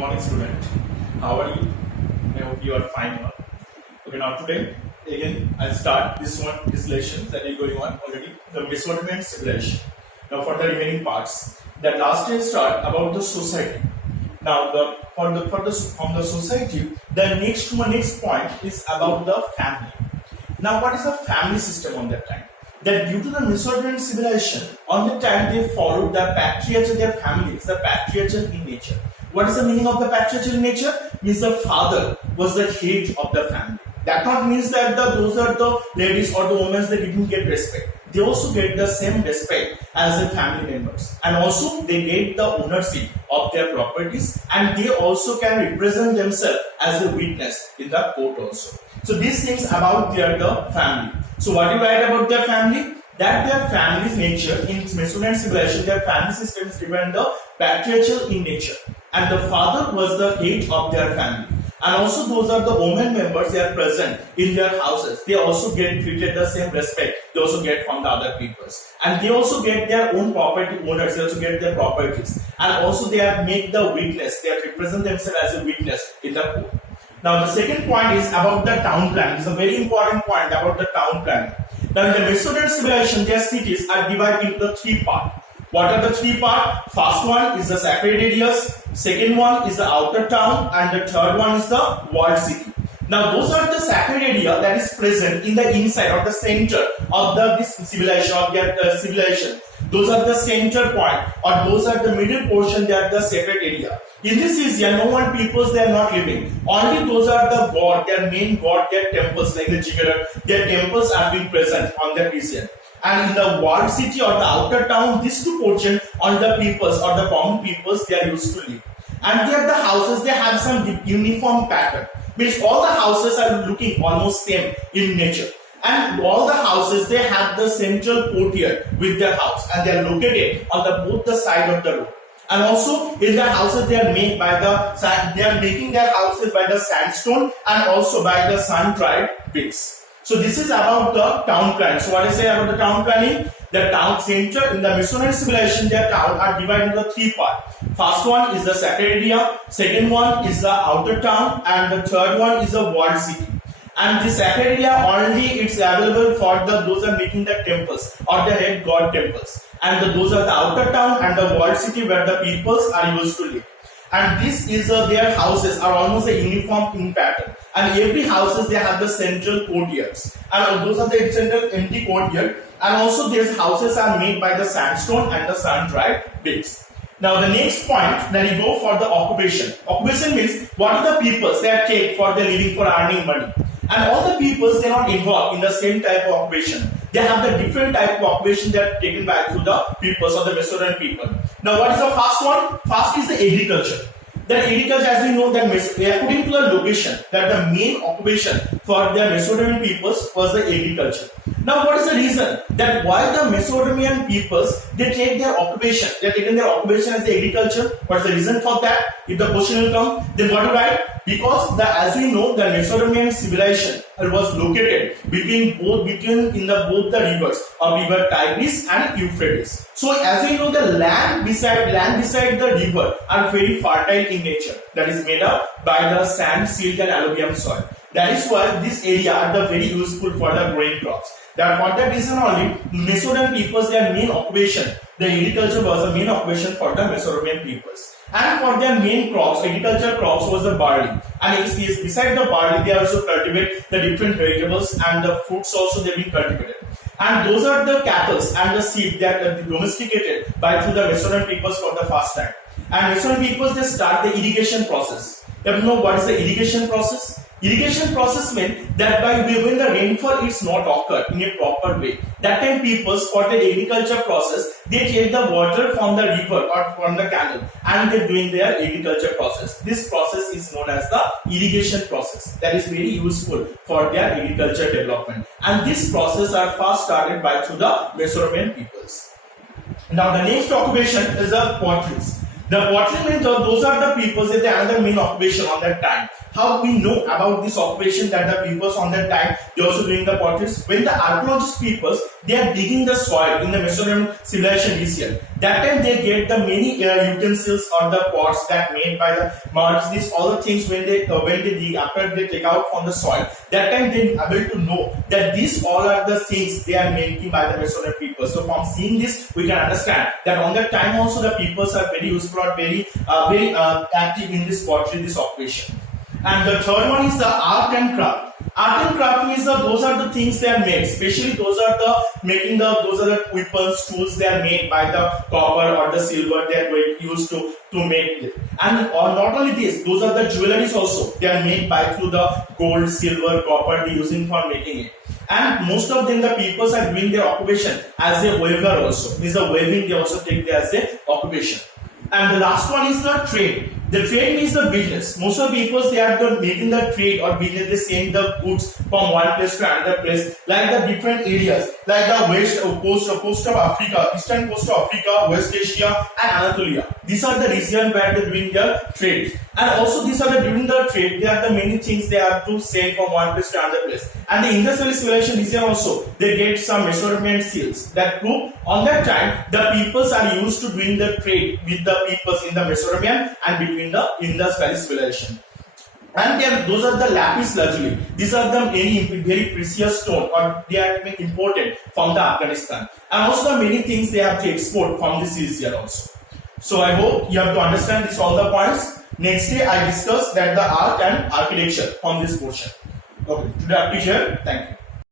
morning, student. How are you? I hope you are fine. Okay, now today again I'll start this lesson that is going on already, the measurement simulation. Now for the remaining parts, that last day start about the society. Now from the society, the next point is about the family. Now what is the family system on that time? That due to the measurement civilization, on the time they followed the patriarchal, their families, the patriarchal in nature. What is the meaning of the patriarchal in nature? Means the father was the head of the family. That not means that those are the ladies or the women that didn't get respect. They also get the same respect as the family members, and also they get the ownership of their properties, and they also can represent themselves as a witness in the court also. So these things about the family. So what do you write about their family? That their family's nature in Mesopotamian civilization, their family system is driven the patriarchal in nature, and the father was the head of their family. And also those are the women members, they are present in their houses. They also get treated the same respect they also get from the other peoples. And they also get their own property owners, they also get their properties. And also they are make the witness, they are represent themselves as a witness in the court. Now the second point is about the town planning. It's a very important point about the town planning. Now in the Mesopotamian civilization, their cities are divided into the three parts. What are the three parts? First one is the sacred areas, second one is the outer town, and the third one is the walled city. Now those are the sacred area that is present in the inside or the center of this civilization or their civilization. Those are the center point, or those are the middle portion, they are the sacred area. In this area, no one peoples they are not living. Only those are the god, their main god, their temples like the Jigara, their temples are being present on that region. And in the walled city or the outer town, these two portions on the peoples or the common peoples they are used to live. And there the houses, they have some uniform pattern, which all the houses are looking almost same in nature. And all the houses, they have the central courtyard with their house, and they are located on both the side of the road. And also in their houses, they are made by they are making their houses by the sandstone and also by the sun-dried bricks. So this is about the town plan. So what I say about the town planning? The town center in the Mesopotamian civilization, their town are divided into three parts. First one is the sacred area, second one is the outer town, and the third one is the walled city. And the sacred area only it's available for those are making the temples or the head god temples. And those are the outer town and the walled city where the peoples are used to live. And this is their houses are almost a uniform in pattern. And every houses they have the central courtyards. And those are the central empty courtyard. And also these houses are made by the sandstone and the sun-dried bricks. Now the next point, then you go for the occupation. Occupation means what are the peoples they are take for their living, for earning money. And all the peoples they are not involved in the same type of occupation. They have the different type of occupation that are taken by through the peoples or the Mesopotamian people. Now what is the first one? First is the agriculture. That agriculture, as we know, that according to the location, that the main occupation for the Mesopotamian peoples was the agriculture. Now what is the reason that why the Mesopotamian peoples they take their occupation, they are taking their occupation as the agriculture? What is the reason for that? If the question will come, then what do you write? Because as we know, the Mesopotamian civilization was located between both the rivers of river Tigris and Euphrates. So as we know, the land beside the river are very fertile in nature. That is made up by the sand, silt, and alluvium soil. That is why this area are very useful for the growing crops. That for that reason only, Mesopotamian peoples their main occupation, the agriculture was the main occupation for the Mesopotamian peoples. And for their main crops, agricultural crops was the barley. And beside the barley, they also cultivate the different vegetables and the fruits also they've been cultivated. And those are the cattle and the sheep that are domesticated through the Mesopotamian peoples for the first time. And Mesopotamian peoples they start the irrigation process. You know what is the irrigation process? Irrigation process means that when the rainfall is not occurred in a proper way, that time peoples for the agriculture process, they take the water from the river or from the canal and they doing their agriculture process. This process is known as the irrigation process. That is very useful for their agriculture development. And this process are first started through the Mesopotamian peoples. Now the next occupation is the potteries. The pottery means those are the peoples that they another main occupation on that time. how we know about this occupation that the peoples on that time they also doing the potteries? When the archaeologist peoples they are digging the soil in the Mesopotamian civilization region, that time they get the many utensils or the pots that made by the muds, these all the things when they dig, after they take out from the soil, that time they are able to know that these all are the things they are making by the Mesopotamian people. So from seeing this we can understand that on that time also the peoples are very useful or very active in this pottery, this occupation. And the third one is the art and craft. Art and craft means those are the things they are made, especially those are the weapons, tools they are made by the copper or the silver they are used to make it. And not only this, those are the jewelries also they are made by through the gold, silver, copper they using for making it. And most of them the peoples are doing their occupation as a weaver also. Means the weaving they also take there as a occupation. And the last one is the trade. The trade means the business. Most of the people they are making the trade or business. They send the goods from one place to another place, like the different areas, like the west coast of Africa, eastern coast of Africa, West Asia, and Anatolia. These are the regions where they are doing their trade. And also these are during the trade, there are the many things they have to send from one place to another place. And the Indus Valley civilization region also, they get some Mesopotamian seals that prove on that time the peoples are used to doing the trade with the peoples in the Mesopotamian and between the Indus Valley civilization. And those are the lapis lazuli. These are the very precious stone, or they are imported from the Afghanistan. And also the many things they have to export from this region also. So I hope you have to understand this all the points. Next day I discuss that the art and architecture from this portion. Okay, today I have to share. Thank you.